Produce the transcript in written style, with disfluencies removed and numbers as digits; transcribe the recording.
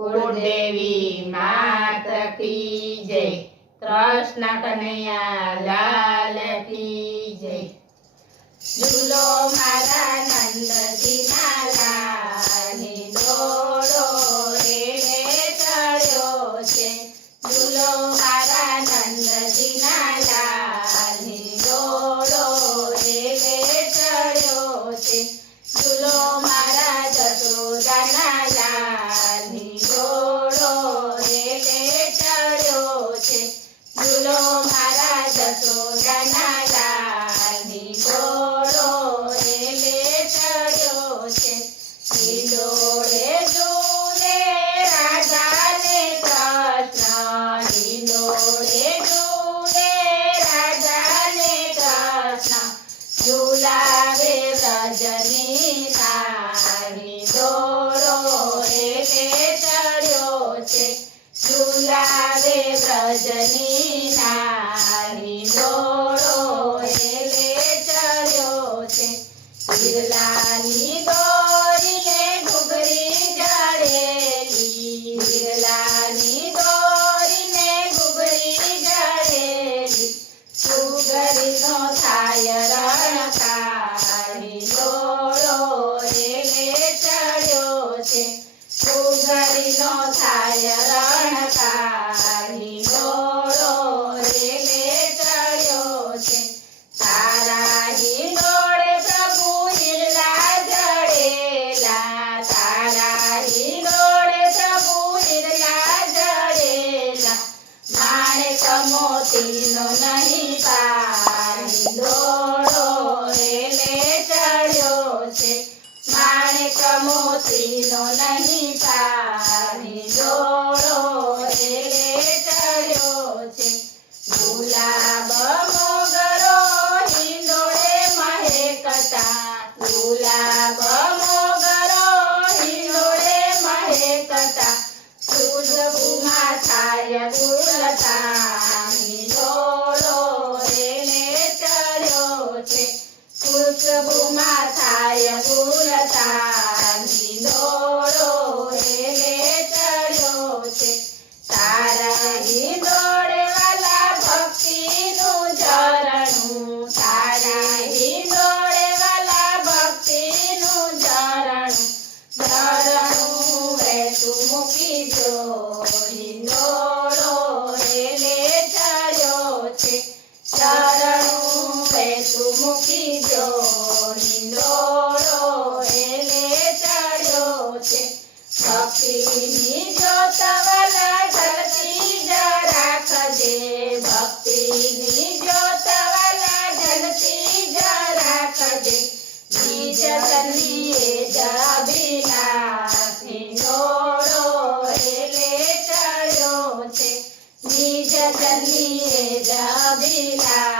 कुलदेवी मात की जय। कृष्ण कन्हैया लाल की जय। झूलो मारा नंदजी नाला डोळो रेड़े चढ़्यो छे। झूलो मारा नंदजी नाला डोळो रेड़े चढ़्यो छे। झूलो मारा जसोदा नाला डोळो रेड़े चढ़्यो छे। झूलो मारा जसोदा नाला डोळो रेड़े चढ़्यो छे। हिंडोळे झूले राधा ने कृष्ण। हिंडोळे झूले राधा ने कृष्ण। झूलावे व्रजनी नारी डोळो रेड़े चढ़्यो छे। झूलावे व्रजनी नारी डोळो रेड़े चढ़्यो छे। हिरलानी दोरीने घुघरी जड़ेली। हिरलानी दोरीने घुघरी जड़ेली। घुघरीनो थाय रणकार डोळो रेड़े चढ़्यो छे। घुघरीनो थाय रणकार डोळो रेड़े चढ़्यो छे। तारा हिंडोळे प्रभु हिरला जड़ेला। तारा हिंडोळे प्रभु हिरला जड़ेला। माणिक मोतीनो नहीं पार डोळो रेड़े चढ़्यो छे। माणिक मोतीनो नहीं पार डोळो रेड़े चढ़्यो छे। गुलाब मोगरो हिंडोळे महकता। गुलाब मोगरो हिंडोळे महकता। खुशबूमा थाय गुलता डोळो रेड़े चढ़्यो छे। खुशबूमा थाय गुलता डोळो रेड़े चढ़्यो छे। तारा हिंडोळे वाला भक्तिनुं झरणुं। तारा हिंडोळे वाला भक्तिनुं झरणुं। झरणुं वहेતું મૂકી દો। हिंडोळो रेड़े चढ़्यो छे। झरणुं वहेતું મૂકી દો। हिंडोळो रेड़े चढ़्यो छे। भक्तिनी ज्योत वाला जलती ज राखजे। भक्तिनी ज्योत वाला जलती ज राखजे। निज तनिए ज अभिलाष डोळो रेड़े चढ़्यो छे। निज तनिए ज अभिलाष